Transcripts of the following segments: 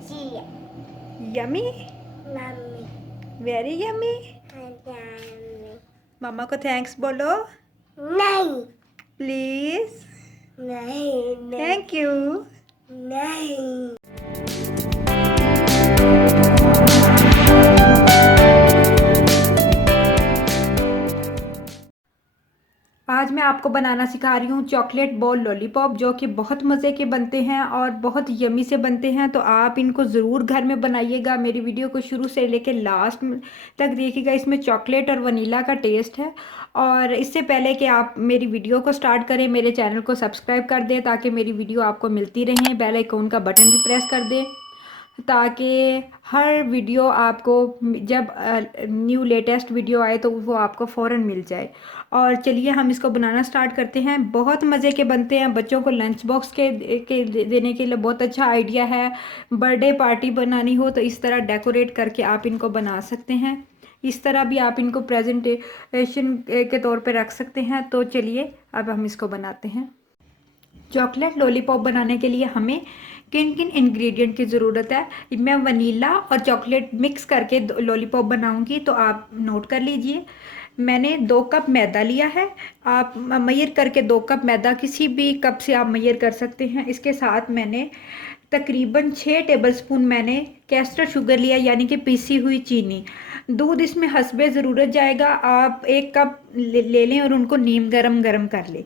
Chia. Yummy, Mummy. Very yummy. Yummy. मम्मा को thanks बोलो नहीं प्लीज। नहीं नहीं थैंक यू। नहीं। आज मैं आपको बनाना सिखा रही हूँ चॉकलेट बॉल लॉलीपॉप, जो कि बहुत मज़े के बनते हैं और बहुत यमी से बनते हैं। तो आप इनको ज़रूर घर में बनाइएगा। मेरी वीडियो को शुरू से लेकर लास्ट तक देखिएगा। इसमें चॉकलेट और वनीला का टेस्ट है। और इससे पहले कि आप मेरी वीडियो को स्टार्ट करें, मेरे चैनल को सब्सक्राइब कर दें ताकि मेरी वीडियो आपको मिलती रहें। बेल आइकन का बटन भी प्रेस कर दें ताकि हर वीडियो आपको जब न्यू लेटेस्ट वीडियो आए तो वो आपको फ़ौरन मिल जाए। और चलिए हम इसको बनाना स्टार्ट करते हैं। बहुत मज़े के बनते हैं। बच्चों को लंच बॉक्स के देने के लिए बहुत अच्छा आइडिया है। बर्थडे पार्टी बनानी हो तो इस तरह डेकोरेट करके आप इनको बना सकते हैं। इस तरह भी आप इनको प्रेजेंटेशन के तौर पे रख सकते हैं। तो चलिए अब हम इसको बनाते हैं। चॉकलेट लॉलीपॉप बनाने के लिए हमें किन किन इंग्रेडिएंट की ज़रूरत है, मैं वनीला और चॉकलेट मिक्स करके लॉलीपॉप बनाऊंगी, तो आप नोट कर लीजिए। मैंने 2 कप मैदा लिया है। आप मेजर करके 2 कप मैदा किसी भी कप से आप मेजर कर सकते हैं। इसके साथ मैंने तकरीबन 6 टेबलस्पून मैंने कैस्टर शुगर लिया, यानी कि पीसी हुई चीनी। दूध इसमें हस्बे ज़रूरत जाएगा। आप 1 कप ले लें और उनको नीम गरम गरम कर लें।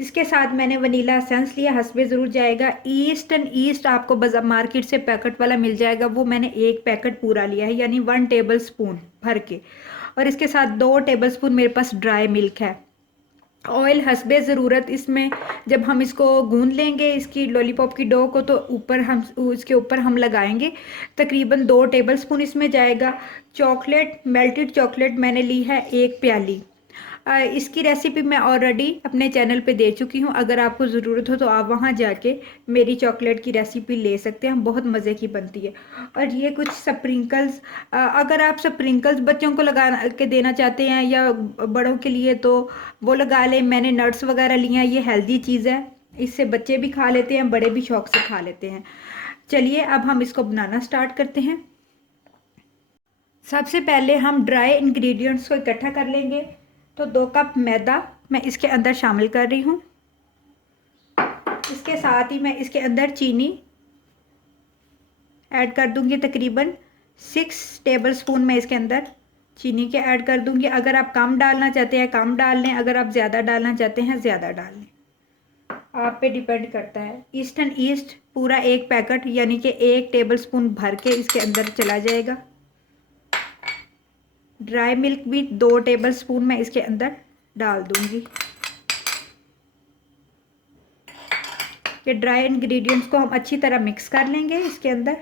इसके साथ मैंने वनीला एसेंस लिया, हस्बे ज़रूर जाएगा। ईस्ट एंड ईस्ट आपको बाजार मार्केट से पैकेट वाला मिल जाएगा, वो मैंने 1 पैकेट पूरा लिया है, यानी 1 टेबलस्पून भर के। और इसके साथ 2 टेबलस्पून मेरे पास ड्राई मिल्क है। ऑयल हस्बे ज़रूरत। इसमें जब हम इसको गूंद लेंगे इसकी लॉलीपॉप की डो को, तो ऊपर हम इसके ऊपर हम लगाएंगे। तकरीबन 2 टेबलस्पून इसमें जाएगा। चॉकलेट, मेल्टेड चॉकलेट मैंने ली है 1 प्याली। इसकी रेसिपी मैं ऑलरेडी अपने चैनल पे दे चुकी हूँ। अगर आपको ज़रूरत हो तो आप वहाँ जाके मेरी चॉकलेट की रेसिपी ले सकते हैं, बहुत मज़े की बनती है। और ये कुछ स्प्रिंकल्स, अगर आप स्प्रिंकल्स बच्चों को लगा के देना चाहते हैं या बड़ों के लिए तो वो लगा लें। मैंने नट्स वगैरह लिए हैं, ये हेल्दी चीज़ है, इससे बच्चे भी खा लेते हैं, बड़े भी शौक से खा लेते हैं। चलिए अब हम इसको बनाना स्टार्ट करते हैं। सबसे पहले हम ड्राई इंग्रेडिएंट्स को इकट्ठा कर लेंगे। तो 2 कप मैदा मैं इसके अंदर शामिल कर रही हूँ। इसके साथ ही मैं इसके अंदर चीनी ऐड कर दूंगी। तकरीबन 6 टेबलस्पून मैं इसके अंदर चीनी के ऐड कर दूंगी। अगर आप कम डालना चाहते हैं कम डाल लें, अगर आप ज़्यादा डालना चाहते हैं ज़्यादा डाल लें, आप पे डिपेंड करता है। ईस्ट एंड ईस्ट पूरा 1 पैकेट, यानी कि 1 टेबलस्पून भर के इसके अंदर चला जाएगा। ड्राई मिल्क भी 2 टेबलस्पून मैं इसके अंदर डाल दूंगी। ये ड्राई इंग्रेडिएंट्स को हम अच्छी तरह मिक्स कर लेंगे इसके अंदर।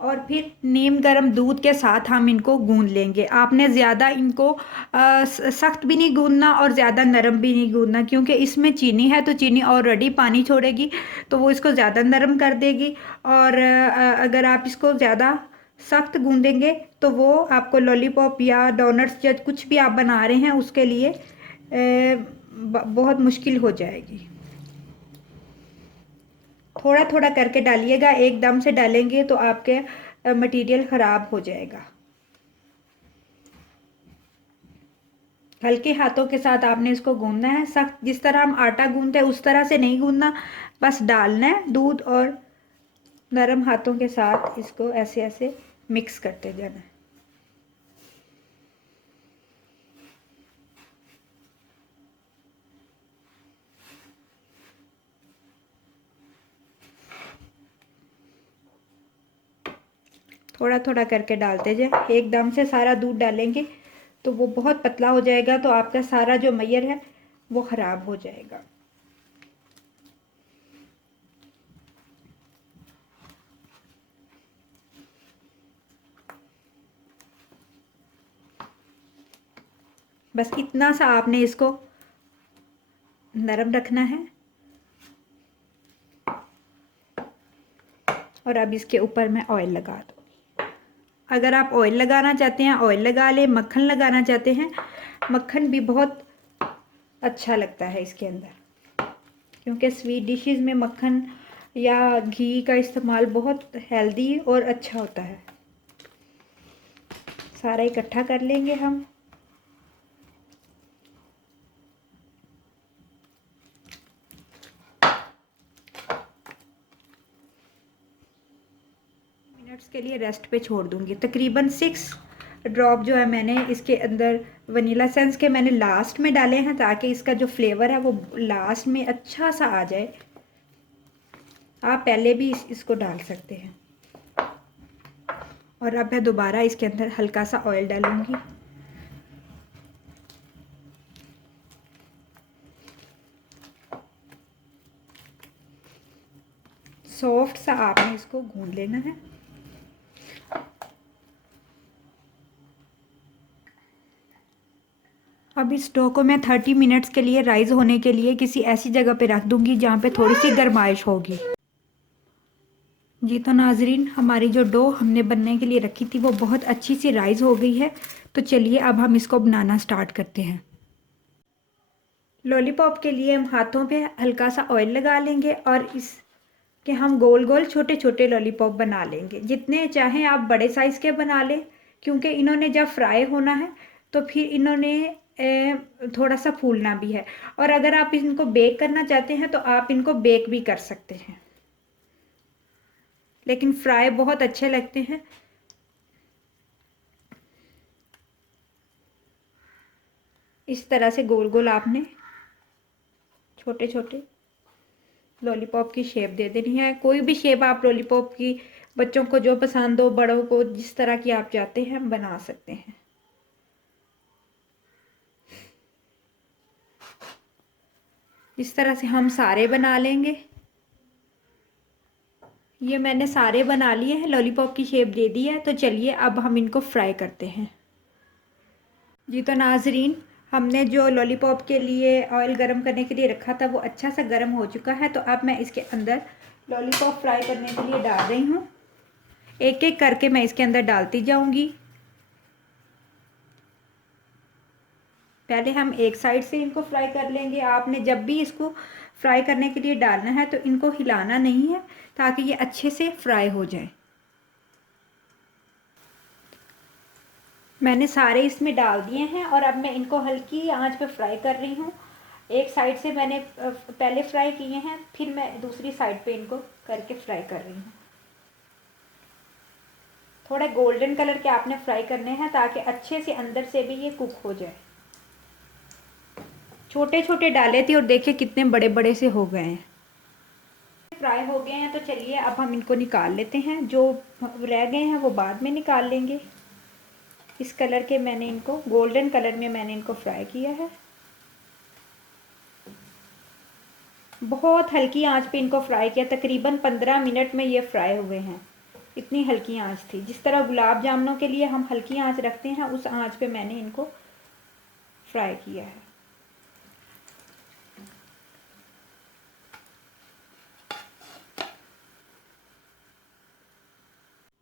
और फिर नीम गर्म दूध के साथ हम इनको गूंद लेंगे। आपने ज़्यादा इनको सख्त भी नहीं गूंदना और ज़्यादा नरम भी नहीं गूंदना, क्योंकि इसमें चीनी है तो चीनी ऑलरेडी पानी छोड़ेगी, तो वो इसको ज़्यादा नरम कर देगी। और अगर आप इसको ज़्यादा सख्त गूंदेंगे तो वो आपको लॉलीपॉप या डोनट्स या कुछ भी आप बना रहे हैं उसके लिए बहुत मुश्किल हो जाएगी। थोड़ा थोड़ा करके डालिएगा, एकदम से डालेंगे तो आपके मटेरियल ख़राब हो जाएगा। हल्के हाथों के साथ आपने इसको गूंदना है। सख्त जिस तरह हम आटा गूंदते हैं उस तरह से नहीं गूंदना, बस डालना है दूध और नरम हाथों के साथ इसको ऐसे ऐसे मिक्स करते जाना है। थोड़ा थोड़ा करके डालते जाए, एकदम से सारा दूध डालेंगे तो वो बहुत पतला हो जाएगा, तो आपका सारा जो मैयर है वो ख़राब हो जाएगा। बस इतना सा आपने इसको नरम रखना है। और अब इसके ऊपर मैं ऑयल लगा दूँगी। अगर आप ऑयल लगाना चाहते हैं ऑयल लगा लें, मक्खन लगाना चाहते हैं मक्खन भी बहुत अच्छा लगता है इसके अंदर, क्योंकि स्वीट डिशेस में मक्खन या घी का इस्तेमाल बहुत हेल्दी और अच्छा होता है। सारा इकट्ठा कर लेंगे हम। मिनट्स के लिए रेस्ट पे छोड़ दूंगी। तकरीबन 6 ड्रॉप जो है मैंने इसके अंदर वनीला सेंस के मैंने लास्ट में डाले हैं, ताकि इसका जो फ्लेवर है वो लास्ट में अच्छा सा आ जाए। आप पहले भी इसको डाल सकते हैं। और अब मैं दोबारा इसके अंदर हल्का सा ऑयल डालूंगी। सॉफ्ट सा आपने इसको गूंद लेना है। अब इस डो को मैं 30 मिनट्स के लिए राइज होने के लिए किसी ऐसी जगह पे रख दूंगी जहाँ पे थोड़ी सी गर्माइश होगी। जी तो नाजरीन, हमारी जो डो हमने बनने के लिए रखी थी वो बहुत अच्छी सी राइज हो गई है। तो चलिए अब हम इसको बनाना स्टार्ट करते हैं। लॉलीपॉप के लिए हम हाथों पे हल्का सा ऑयल लगा लेंगे और इसके हम गोल गोल छोटे छोटे लॉलीपॉप बना लेंगे। जितने चाहें आप बड़े साइज़ के बना लें, क्योंकि इन्होंने जब फ्राई होना है तो फिर इन्होंने थोड़ा सा फूलना भी है। और अगर आप इनको बेक करना चाहते हैं तो आप इनको बेक भी कर सकते हैं, लेकिन फ्राई बहुत अच्छे लगते हैं। इस तरह से गोल गोल आपने छोटे छोटे लॉलीपॉप की शेप दे देनी है। कोई भी शेप आप लॉलीपॉप की बच्चों को जो पसंद हो, बड़ों को जिस तरह की आप चाहते हैं बना सकते हैं। इस तरह से हम सारे बना लेंगे। ये मैंने सारे बना लिए हैं, लॉलीपॉप की शेप दे दी है। तो चलिए अब हम इनको फ्राई करते हैं। जी तो नाजरीन, हमने जो लॉलीपॉप के लिए ऑयल गरम करने के लिए रखा था वो अच्छा सा गरम हो चुका है। तो अब मैं इसके अंदर लॉलीपॉप फ्राई करने के लिए डाल रही हूँ। एक एक करके मैं इसके अंदर डालती जाऊंगी। पहले हम एक साइड से इनको फ्राई कर लेंगे। आपने जब भी इसको फ्राई करने के लिए डालना है तो इनको हिलाना नहीं है, ताकि ये अच्छे से फ्राई हो जाए। मैंने सारे इसमें डाल दिए हैं और अब मैं इनको हल्की आंच पे फ्राई कर रही हूँ। एक साइड से मैंने पहले फ्राई किए हैं, फिर मैं दूसरी साइड पे इनको करके फ्राई कर रही हूँ। थोड़ा गोल्डन कलर के आपने फ्राई करने हैं, ताकि अच्छे से अंदर से भी ये कुक हो जाए। छोटे छोटे डाले थे और देखिए कितने बड़े बड़े से हो गए हैं। फ्राई हो गए हैं तो चलिए अब हम इनको निकाल लेते हैं। जो रह गए हैं वो बाद में निकाल लेंगे। इस कलर के मैंने इनको गोल्डन कलर में मैंने इनको फ्राई किया है। बहुत हल्की आंच पे इनको फ्राई किया। तकरीबन 15 मिनट में ये फ्राई हुए हैं। इतनी हल्की आंच थी। जिस तरह गुलाब जामुनों के लिए हम हल्की आंच रखते हैं, उस आंच पे मैंने इनको फ्राई किया है।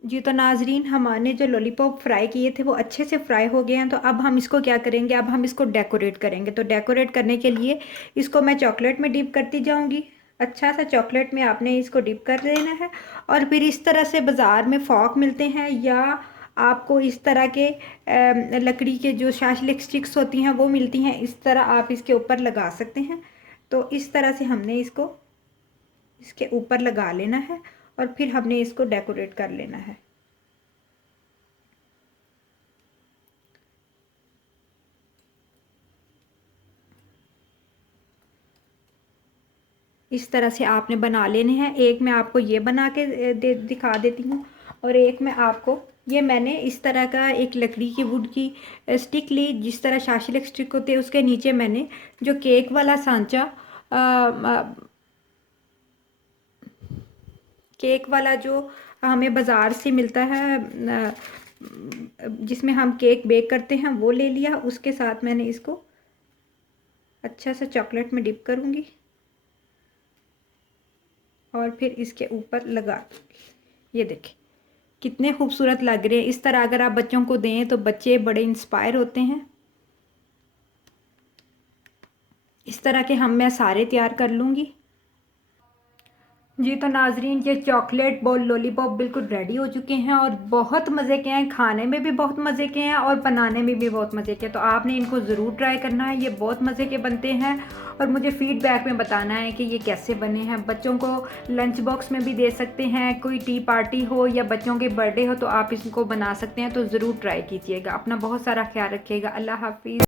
जी तो नाजरीन, हमारे जो लॉलीपॉप फ्राई किए थे वो अच्छे से फ्राई हो गए हैं। तो अब हम इसको क्या करेंगे, अब हम इसको डेकोरेट करेंगे। तो डेकोरेट करने के लिए इसको मैं चॉकलेट में डिप करती जाऊंगी। अच्छा सा चॉकलेट में आपने इसको डिप कर देना है। और फिर इस तरह से बाज़ार में फॉक मिलते हैं, या आपको इस तरह के लकड़ी के जो शाशलिक स्टिक्स होती हैं वो मिलती हैं। इस तरह आप इसके ऊपर लगा सकते हैं। तो इस तरह से हमने इसको इसके ऊपर लगा लेना है और फिर हमने इसको डेकोरेट कर लेना है। इस तरह से आपने बना लेने हैं। एक मैं आपको ये बना के दिखा देती हूँ, और एक मैं आपको ये मैंने इस तरह का एक लकड़ी की वुड की स्टिक ली। जिस तरह शाशलिक स्टिक होते हैं उसके नीचे मैंने जो केक वाला सांचा केक वाला जो हमें बाज़ार से मिलता है, जिसमें हम केक बेक करते हैं, वो ले लिया। उसके साथ मैंने इसको अच्छा सा चॉकलेट में डिप करूँगी और फिर इसके ऊपर लगा दूँगी। ये देखिए कितने खूबसूरत लग रहे हैं। इस तरह अगर आप बच्चों को दें तो बच्चे बड़े इंस्पायर होते हैं। इस तरह के मैं सारे तैयार कर लूँगी। जी तो नाजरीन, ये चॉकलेट बॉल लॉलीपॉप बिल्कुल रेडी हो चुके हैं और बहुत मज़े के हैं, खाने में भी बहुत मज़े के हैं और बनाने में भी बहुत मज़े के। तो आपने इनको ज़रूर ट्राई करना है, ये बहुत मज़े के बनते हैं और मुझे फीडबैक में बताना है कि ये कैसे बने हैं। बच्चों को लंच बॉक्स में भी दे सकते हैं, कोई टी पार्टी हो या बच्चों के बर्थडे हो तो आप इसको बना सकते हैं। तो ज़रूर ट्राई कीजिएगा। अपना बहुत सारा ख्याल रखिएगा। अल्लाह हाफिज़।